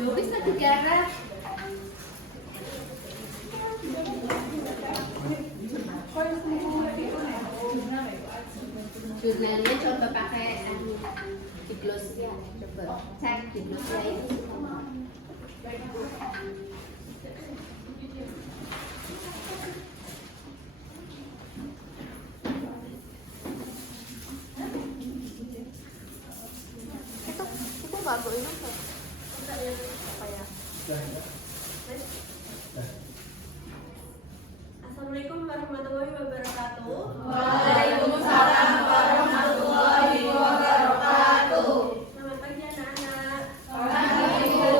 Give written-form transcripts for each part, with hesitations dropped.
Yowis na digarap. Jurnalnya coba pakai diklos ya, coba cek diklosnya itu. Itu nggak boleh nonton. Apa ya? Assalamualaikum warahmatullahi wabarakatuh. Waalaikumsalam warahmatullahi wabarakatuh. Selamat pagi anak-anak. Pagi, Bu.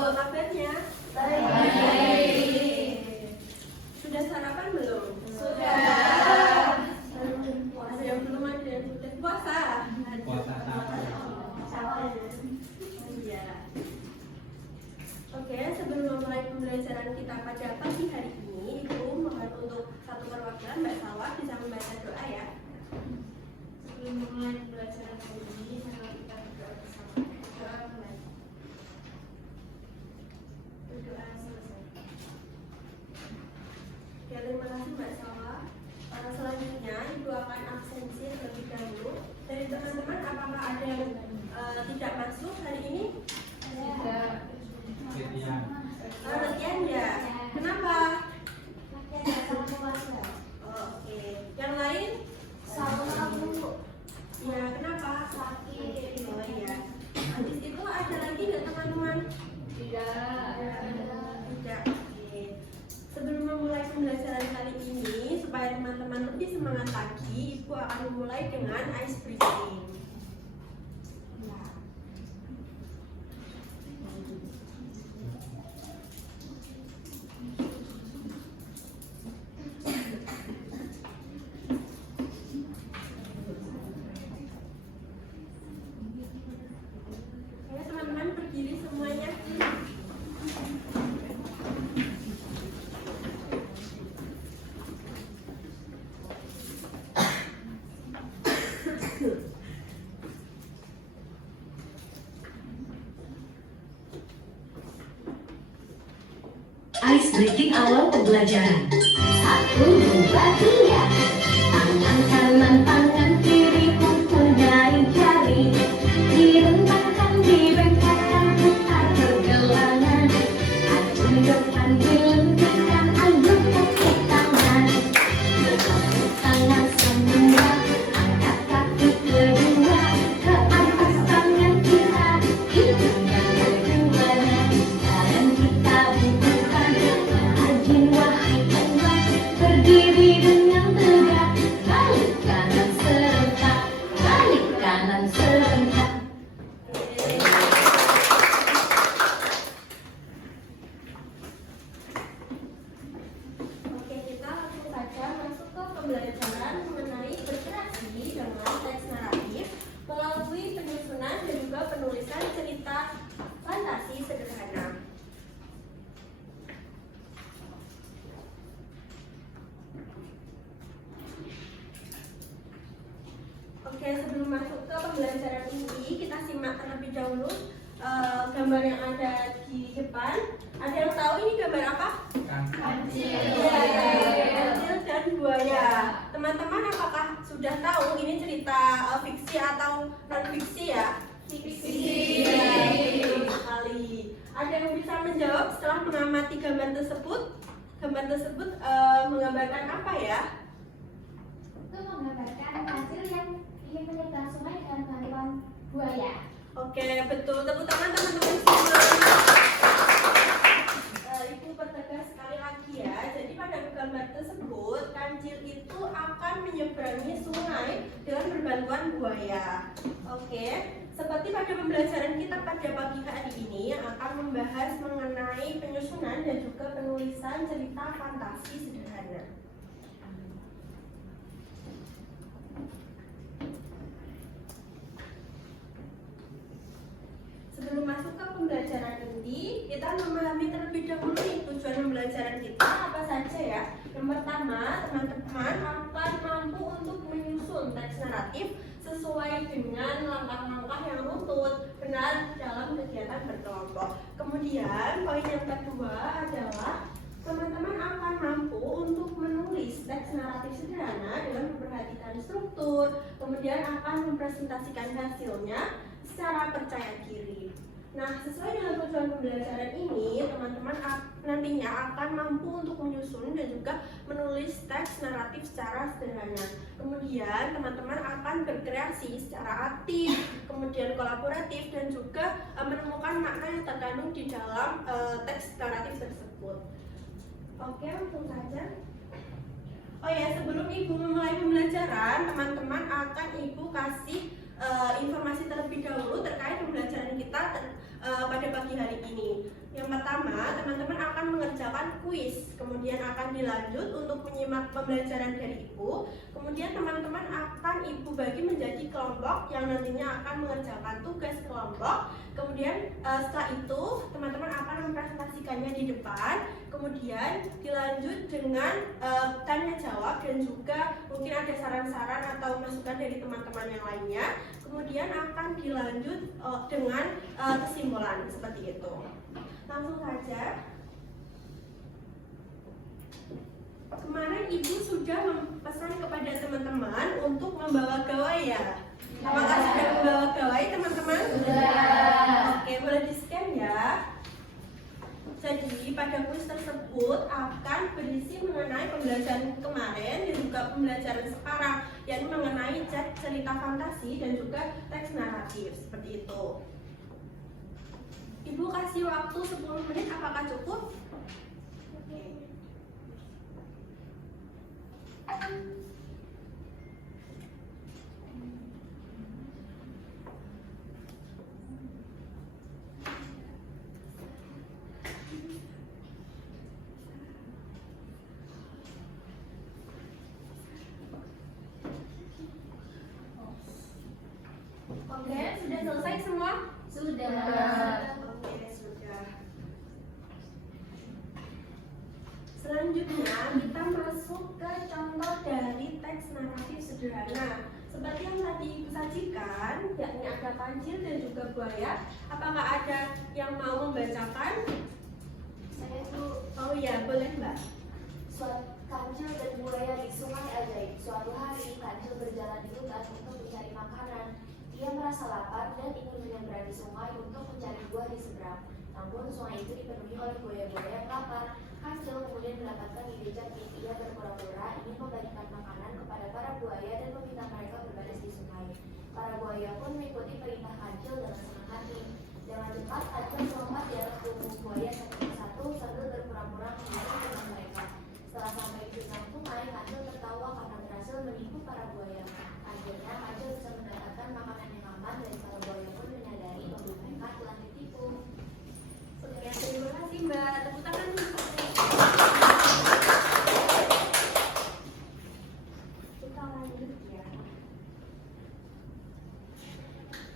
Apa kabarnya? Baik. Sudah sarapan belum? Sudah. Ada yang belum, ada yang sudah puasa. Puasa Iya. Oke, sebelum memulai pembelajaran kita pada pagi hari ini, Ibu mohon untuk satu perwakilan Mbak Salwa bisa membaca doa ya. Sebelum memulai pembelajaran hari ini, mari kita berdoa bersama. Doa mulai. Berdoa selesai. Ya, terima kasih Mbak Salwa. Selanjutnya Ibu akan absensi terlebih dahulu. Dari teman-teman, apakah ada yang tidak masuk hari ini? Tidak. Latihan ya. Kenapa? Oh, oke. Yang lain? Ya, kenapa? Sakit. Oh iya. Habis itu ada lagi nggak teman-teman? Tidak. Tidak. Oke. Sebelum memulai pembelajaran kali ini, supaya teman-teman lebih semangat lagi, Ibu akan memulai dengan ice breathing. Oke, teman-teman berdiri semuanya. Ice breaking awal pembelajaran. 1, 2, 3. Tangan kanan, tangan kiri, kumpul jari-jari. Direntangkan, dibengkakkan, putar pergelangan. Ajun depan, dilengkungkan, aduk kaki tangan. Tepuk tangan semua, angkat kaki kedua. Ke atas tangan kita, hitung yang kedua. Dan kita bubuhkan, rajin wahai umat. Berdiri dengan tegak, balik kanan serentak, balik kanan serentak. Oke, kita langsung saja masuk ke pembelajaran mengenai berkreasi dengan teks naratif melalui penyusunan dan juga penulisan cerita fantasi sederhana. Oke, sebelum masuk ke pembelajaran ini, kita simak terlebih dahulu gambar yang ada di depan. Ada yang tahu ini gambar apa? Kancil dan buaya. Teman-teman, apakah sudah tahu ini cerita fiksi atau non fiksi ya? Fiksi. Betul sekali. Ada yang bisa menjawab setelah mengamati gambar tersebut? Gambar tersebut menggambarkan apa ya? Itu menggambarkan kancil yang ingin menyeberang sungai dengan bantuan buaya. Oke, betul. Tepuk tangan teman-teman semua. Ibu pertegas sekali lagi ya. Jadi pada gambar tersebut, kancil itu akan menyeberangi sungai dengan berbantuan buaya. Oke, seperti pada pembelajaran kita pada pagi hari ini yang akan membahas mengenai penyusunan dan juga penulisan cerita fantasi sederhana. Sebelum masuk ke pembelajaran ini, kita memahami terlebih dahulu nih tujuan pembelajaran kita apa saja ya. Yang pertama, teman-teman akan mampu untuk menyusun teks naratif sesuai dengan langkah-langkah yang runtut benar dalam kegiatan berkelompok. Kemudian poin yang kedua adalah teman-teman akan mampu untuk menulis teks naratif sederhana dengan memperhatikan struktur, kemudian akan mempresentasikan hasilnya secara percaya diri. Nah, sesuai dengan tujuan pembelajaran ini, teman-teman nantinya akan mampu untuk menyusun dan juga menulis teks naratif secara sederhana. Kemudian, teman-teman akan berkreasi secara aktif, kemudian kolaboratif, dan juga menemukan makna yang terkandung di dalam teks naratif tersebut. Oke, langsung saja. Oh ya, sebelum Ibu memulai pembelajaran, teman-teman akan Ibu kasih informasi terlebih dahulu terkait pembelajaran kita pada pagi hari ini. Yang pertama, teman-teman akan mengerjakan kuis, kemudian akan dilanjut untuk menyimak pembelajaran dari Ibu. Kemudian teman-teman akan Ibu bagi menjadi kelompok yang nantinya akan mengerjakan tugas kelompok. Kemudian setelah itu teman-teman akan mempresentasikannya di depan. Kemudian dilanjut dengan tanya jawab dan juga mungkin ada saran-saran atau masukan dari teman-teman yang lainnya. Kemudian akan dilanjut dengan kesimpulan seperti itu. Langsung saja. Kemarin Ibu sudah memesan kepada teman-teman untuk membawa gawai ya. Apakah sudah membawa gawai teman-teman? Sudah. Oke, boleh di-scan ya. Jadi pada kuis tersebut akan berisi mengenai pembelajaran kemarin dan juga pembelajaran sekarang, yakni mengenai cerita fantasi dan juga teks naratif seperti itu. Ibu kasih waktu 10 menit, apakah cukup? Oke. Oke, sudah selesai semua? Sudah. Oke, sudah. Selanjutnya kita masuk ke contoh dari teks naratif sederhana. Seperti yang tadi Ibu sajikan, yakni ada kancil dan juga buaya. Apakah ada yang mau membacakan? Saya tuh Oh iya, boleh Mbak. suatu kancil dan buaya di sungai ajaib. Suatu hari kancil berjalan di hutan untuk mencari makanan. Dia merasa lapar dan ingin menyeberangi sungai untuk mencari buah di seberang. Namun sungai itu dipenuhi oleh buaya-buaya yang lapar. Kancil kemudian mendapatkan ide cantik. Ia berpura-pura ingin membagikan makanan kepada para buaya dan meminta mereka berbaris di sungai. Para buaya pun mengikuti perintah kancil dengan senang hati. Dengan cepat kancil melompat di atas tubuh buaya satu persatu sambil berpura-pura mengikuti dengan mereka. Setelah sampai di pinggir sungai, kancil tertawa karena berhasil menipu para buaya. Akhirnya kancil bisa mendapatkan makanan yang aman dan para buaya pun menyadari bahwa mereka telah ditipu. Oke, terima kasih Mbak. Tepuk tangan dulu. Kita lanjut ya.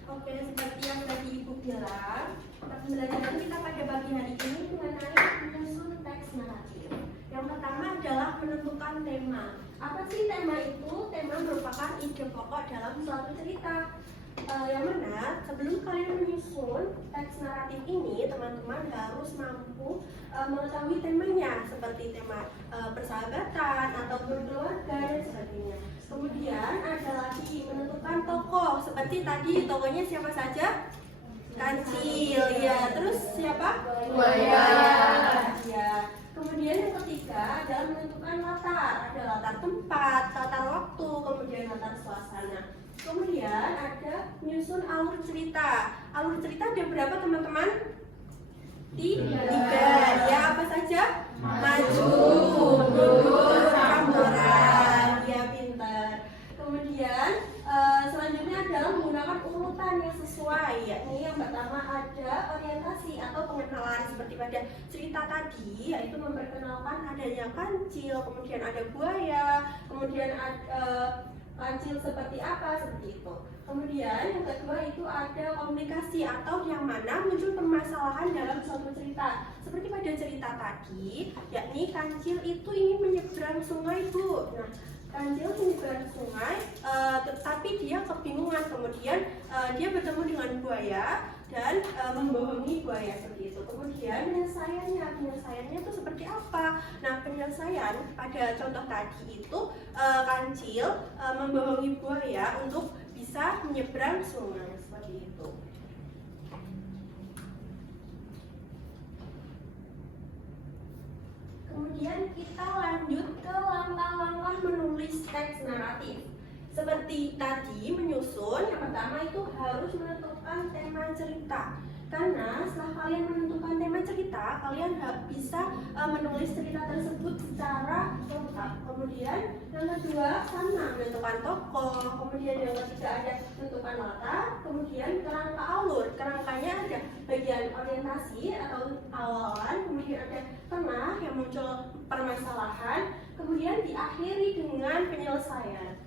Oke, seperti yang tadi Ibu bilang, pembelajaran kita pada pagi hari ini mengenai menyusun teks naratif. Yang pertama adalah menentukan tema. Apa sih tema itu? Tema merupakan ide pokok dalam suatu cerita. Yang mana sebelum kalian menyusun teks naratif ini, teman-teman harus mampu mengetahui temanya, seperti tema persahabatan atau berkeluarga dan sebagainya. Kemudian ada lagi menentukan tokoh, seperti tadi tokohnya siapa saja? Kancil, ya. Terus siapa? Buaya. Ya. Kemudian yang ketiga adalah menentukan latar, ada latar tempat, latar waktu, kemudian latar suasana. Kemudian ada menyusun alur cerita. Alur cerita ada berapa teman-teman? Tiga. Ya, apa saja? Maju, mundur, campuran. Ya, pintar. Kemudian selanjutnya adalah menggunakan urutan yang sesuai, yakni yang pertama ada orientasi atau pengenalan seperti pada cerita tadi, yaitu memperkenalkan adanya kancil, kemudian ada buaya, kemudian ada kancil seperti apa, seperti itu. Kemudian yang kedua itu ada komunikasi atau yang mana muncul permasalahan dalam suatu cerita. Seperti pada cerita tadi, yakni kancil itu ingin menyeberang sungai, Bu. Nah, Kancil menyeberang sungai, tetapi dia kebingungan. Kemudian dia bertemu dengan buaya dan membohongi buaya seperti itu. Kemudian penyelesaiannya itu seperti apa? Nah, penyelesaian pada contoh tadi itu kancil membohongi buaya untuk bisa menyeberang sungai seperti itu. Kemudian kita lanjut ke langkah-langkah menulis teks naratif. Seperti tadi menyusun, yang pertama itu harus menentukan tema cerita. Karena setelah kalian menentukan tema cerita, kalian bisa menulis cerita tersebut secara lengkap. Kemudian yang kedua sama menentukan tokoh. Kemudian yang ketiga ada menentukan latar. Kemudian kerangka alur. Kerangkanya ada bagian orientasi atau awalan. Kemudian ada tengah yang muncul permasalahan. Kemudian diakhiri dengan penyelesaian.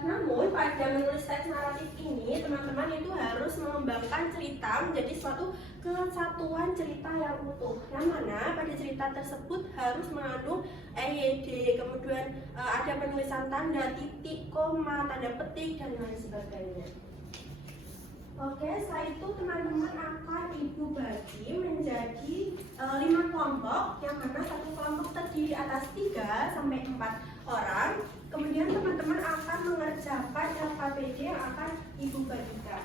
Namun pada menulis teks naratif ini teman-teman itu harus mengembangkan cerita menjadi suatu kesatuan cerita yang utuh, yang mana pada cerita tersebut harus mengandung EYD, kemudian ada penulisan tanda, titik, koma, tanda petik, dan lain sebagainya. Oke, setelah itu teman-teman akan ibu bagi menjadi 5 kelompok, yang mana satu kelompok terdiri atas 3 sampai 4 orang. Kemudian teman-teman akan mengerjakan LKPD yang akan ibu bagikan.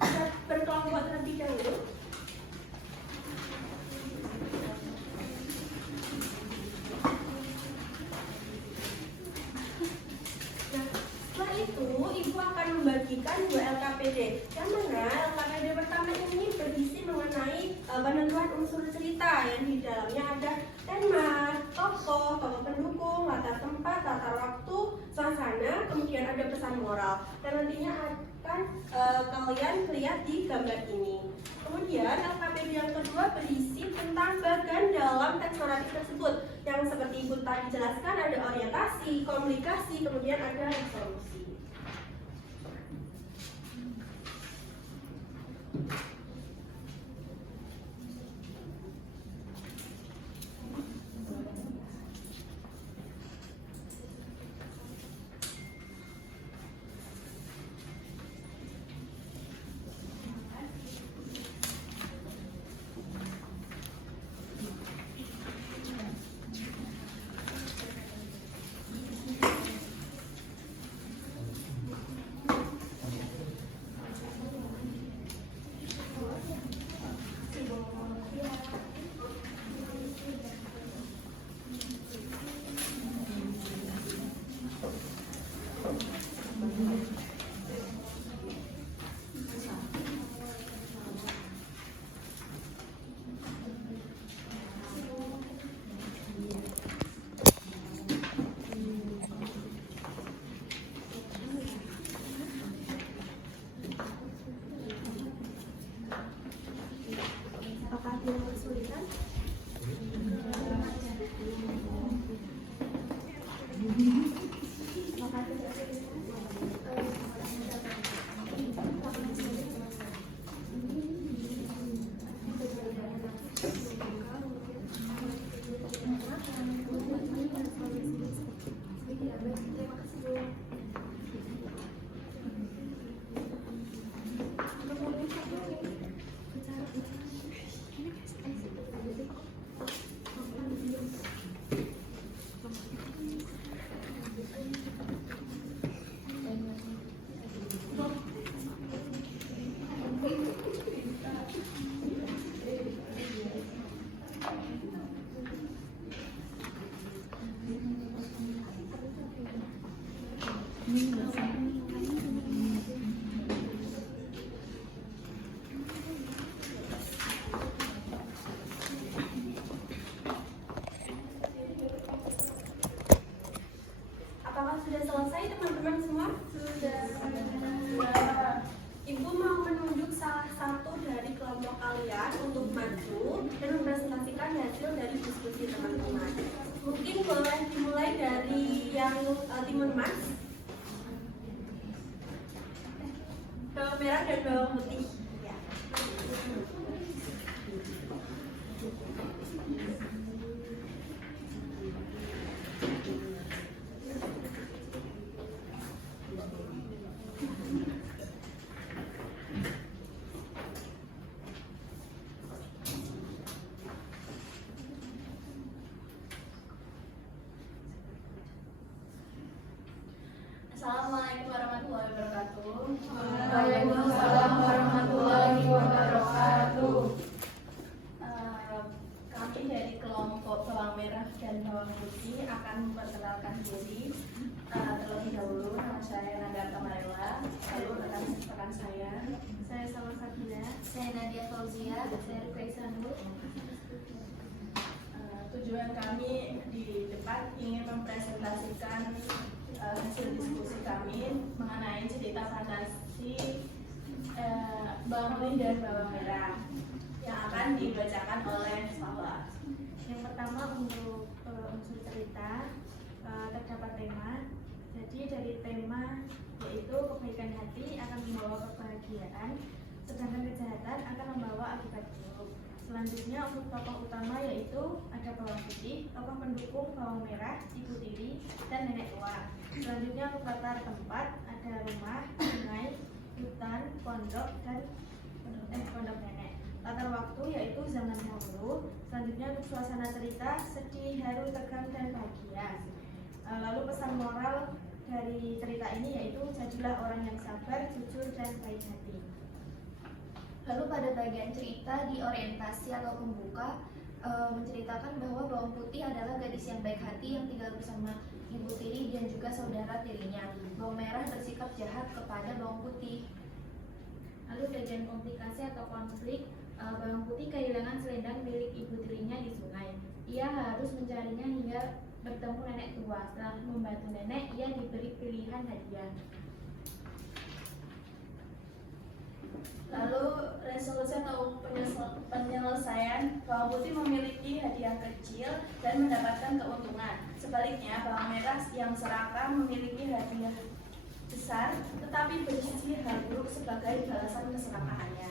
Kita berkelompok terlebih dahulu. Setelah itu, ibu akan membagikan 2 LKPD. Yang mana LKPD pertama ini berisi mengenai penentuan unsur cerita, yang di dalamnya ada tema, tokoh pendukung, latar tempat, latar waktu, suasana, kemudian ada pesan moral. Dan nantinya akan kalian lihat di gambar ini. Kemudian LKPD yang kedua berisi tentang bagian dalam teks naratif tersebut, yang seperti ibu tadi jelaskan ada orientasi, komunikasi, kemudian ada resolusi. Apakah sudah selesai teman-teman semua? Sudah. Ibu mau menunjuk salah satu dari kelompok kalian untuk maju dan mempresentasikan hasil dari diskusi teman-teman. Mungkin boleh dimulai dari yang timun emas, bawang merah dan bawang putih. Ya. Assalamualaikum warahmatullahi wabarakatuh. Waalaikumsalam warahmatullahi wabarakatuh. Kami dari kelompok bawang merah dan bawang putih akan memperkenalkan diri. Terlebih dahulu, nama saya Nanda Kamarela, lalu rekan saya Salma Sabila. saya Nadia Fauzia, saya Ruka Isanul. Tujuan kami di depan ingin mempresentasikan hasil diskusi kami mengenai cerita fantasi bawang putih dan bawang merah yang akan dibacakan oleh Salwa. Yang pertama untuk unsur cerita terdapat tema. Jadi dari tema yaitu kebaikan hati akan membawa kebahagiaan, sedangkan kejahatan akan membawa akibat buruk. Selanjutnya untuk tokoh utama yaitu ada bawang putih, tokoh pendukung bawang merah, ibu tiri, dan nenek tua. Selanjutnya untuk latar tempat ada rumah, sungai, hutan, pondok, dan pondok nenek. Latar waktu yaitu zaman dahulu. Selanjutnya untuk suasana cerita sedih, haru, tegang, dan bahagia. Lalu pesan moral dari cerita ini yaitu jadilah orang yang sabar, jujur, dan baik hati. Lalu pada bagian cerita di orientasi atau pembuka menceritakan bahwa bawang putih adalah gadis yang baik hati yang tinggal bersama ibu tiri dan juga saudara tirinya. Bawang merah bersikap jahat kepada bawang putih. Lalu bagian komplikasi atau konflik, bawang putih kehilangan selendang milik ibu tirinya di sungai. Ia harus mencarinya hingga bertemu nenek tua. Setelah membantu nenek, ia diberi pilihan hadiah. Lalu resolusi atau penyelesaian, bawang putih memiliki hadiah kecil dan mendapatkan keuntungan. Sebaliknya, bawang merah yang serakah memiliki hadiah besar tetapi berisi hal buruk sebagai balasan keserakahannya.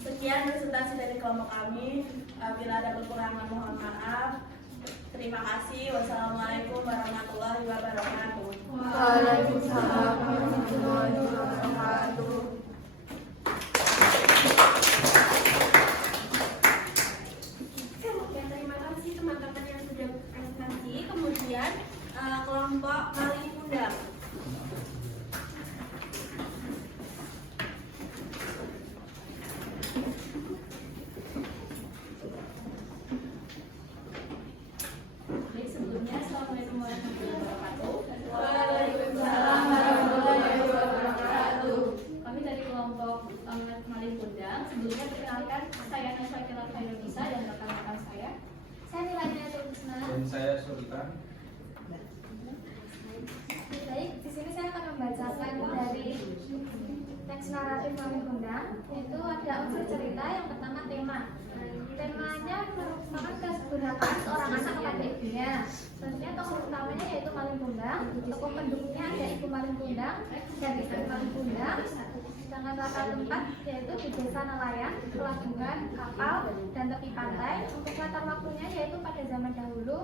Sekian presentasi dari kelompok kami. Bila ada kekurangan mohon maaf. Terima kasih. Wassalamualaikum warahmatullahi wabarakatuh. Waalaikumsalam warahmatullahi wabarakatuh. Oke, terima kasih teman-teman yang sudah presentasi. Kemudian kelompok Maling Kundang. Baik, sebelumnya Assalamualaikum warahmatullahi wabarakatuh. Waalaikumsalam warahmatullahi wabarakatuh. Kami dari kelompok Maling Kundang. Sebelumnya perkenalkan, saya Nasakila Khairunisa dan rekan-rekan saya. Saya Nilainya Tulisna. Dan saya Sultan. Baik, di sini saya akan membacakan dari teks naratif Maling Kundang. Itu ada unsur cerita. Yang pertama tema. Temanya merupakan kesederhanaan seorang anak kepada ibunya. Selanjutnya tokoh utamanya yaitu Maling Kundang. Tokoh pendukungnya ada ibu Maling Kundang dan istri Maling Kundang. Sedangkan latar tempat yaitu di desa nelayan, pelabuhan, kapal, dan tepi pantai. Untuk latar waktunya yaitu pada zaman dahulu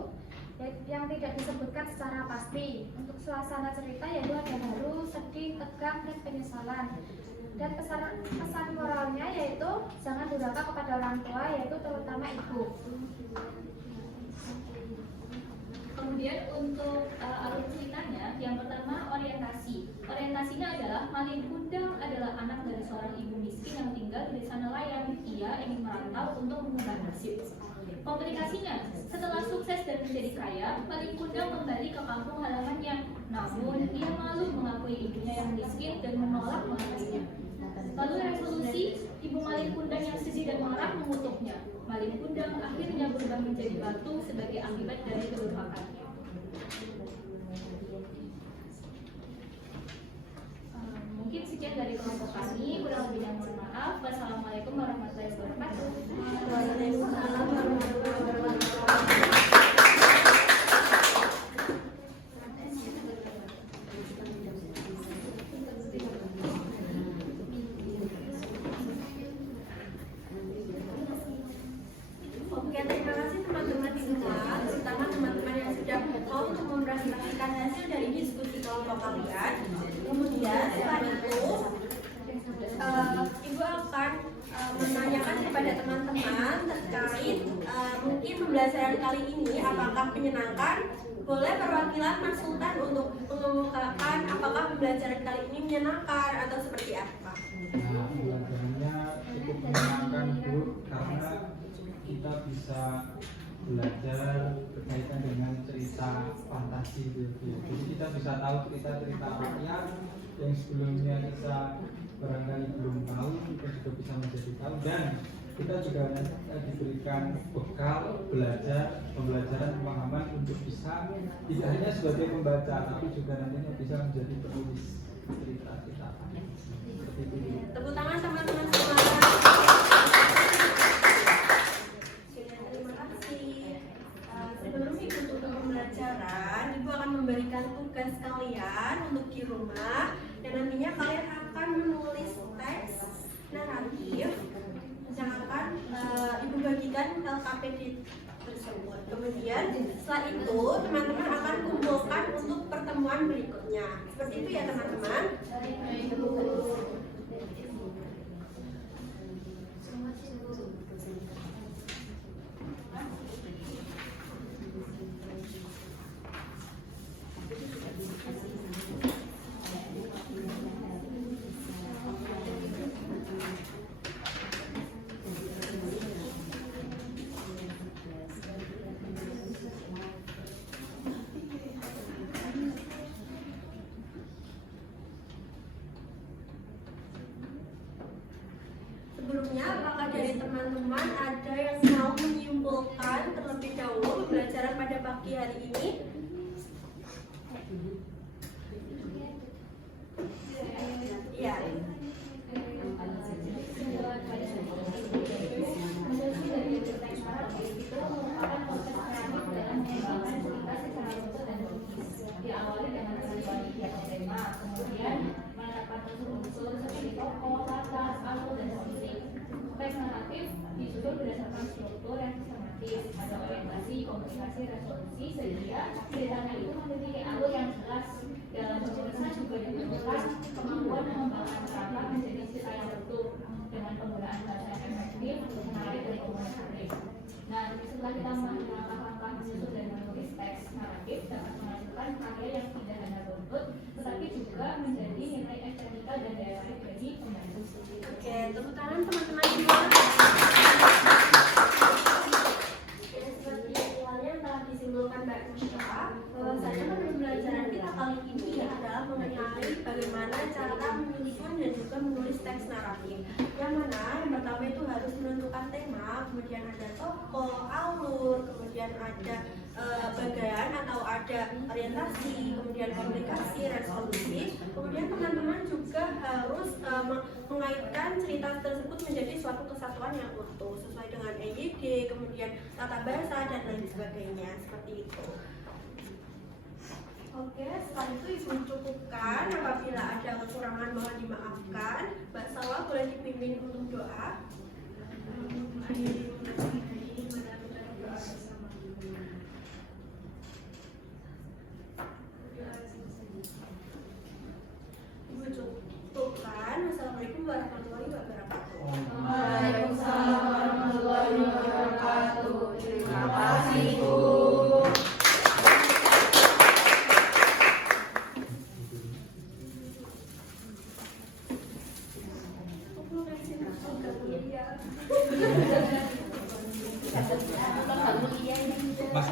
yang tidak disebutkan secara pasti. Untuk suasana cerita yaitu ada haru, sedih, tegang, dan penyesalan. Dan pesan moralnya yaitu jangan durhaka kepada orang tua, yaitu terutama ibu. Kemudian untuk alur ceritanya, yang pertama orientasi. Orientasinya adalah Maling Kundang adalah anak dari seorang ibu miskin yang tinggal di desa nelayan. Ia ingin merantau untuk mengubah nasib. Komplikasinya, setelah sukses dan menjadi kaya, Maling Kundang kembali ke kampung halamannya. Namun, ia malu mengakui ibunya yang miskin dan menolak mengakuinya. Lalu resolusi, ibu Maling Kundang yang sedih dan marah mengutuknya. Maling Kundang akhirnya berubah menjadi batu sebagai akibat dari kedurhakannya. Mungkin sekian dari kelompok kami, kurang lebihnya mohon maaf. Wassalamualaikum warahmatullahi wabarakatuh. Waalaikumsalam warahmatullahi wabarakatuh. Oke, terima kasih teman-teman di rumah, terutama teman-teman yang sudah mau untuk mempresentasikan hasil dari diskusi kelompok kalian. Kemudian setelah itu, Ibu akan menanyakan kepada teman-teman terkait mungkin pembelajaran kali ini apakah menyenangkan Boleh perwakilan Mas Sultan untuk mengemukakan apakah pembelajaran kali ini menyenangkan atau seperti apa? Nah, pembelajarannya cukup menyenangkan Bu, karena kita bisa belajar berkaitan dengan cerita fantasi gitu. Jadi kita bisa tahu cerita-cerita rakyat yang sebelumnya kita barangkali belum tahu, kita juga bisa menjadi tahu, dan kita juga diberikan bekal pembelajaran pemahaman untuk bisa tidak hanya sebagai pembaca tapi juga nantinya bisa menjadi penulis cerita-cerita. Seperti itu. Tepuk tangan teman-teman semua. Terima kasih. Sebelum ikut untuk pembelajaran, Ibu akan memberikan tugas kalian untuk di rumah, dan nantinya kalian akan menulis teks naratif yang akan Ibu bagikan LKPD tersebut. Kemudian setelah itu teman-teman akan kumpulkan untuk pertemuan berikutnya. Seperti itu ya teman-teman. Sebelumnya, apakah dari teman-teman ada yang mau menyimpulkan terlebih dahulu pembelajaran pada pagi hari ini? Ya. Diawali dengan penelitian tema, kemudian menetapkan unsur-unsur seperti tokoh, latar, alur, dan titik. Teks naratif disusun berdasarkan struktur yang sistematis, ada orientasi, komunikasi, resolusi, sehingga ceritanya itu memiliki alur yang jelas. Dalam penulisan juga dibutuhkan kemampuan mengembangkan karakter menjadi cerita yang utuh dengan penggunaan bahasa yang efektif, menarik, dan komunikatif. Nah, setelah kita melakukan langkah-langkah menyusun dan menulis teks naratif dapat menghasilkan karya yang tidak hanya runtut, tetapi juga menjadi nilai estetika dan daya tarik bagi pembaca. Oke, tepuk tangan teman-teman semua. Seperti awalnya telah disimpulkan Mbak Nusra, bahwasanya pembelajaran kita kali ini adalah mengenai bagaimana cara menyusun dan juga menulis teks naratif. Yang mana yang pertama itu harus menentukan tema, kemudian ada tokoh, alur, kemudian ada bagian atau ada orientasi, kemudian komunikasi, resolusi. Kemudian teman-teman juga harus mengaitkan cerita tersebut menjadi suatu kesatuan yang utuh sesuai dengan EYD, kemudian tata bahasa dan lain sebagainya, seperti itu. Oke, setelah itu Ibu cukupkan. Apabila ada kekurangan mohon dimaafkan. Mbak Salwa boleh dipimpin untuk doa. Ibu cukupkan. Wassalamualaikum warahmatullahi wabarakatuh. Waalaikumsalam warahmatullahi wabarakatuh. Terima kasih, Bu. Mas,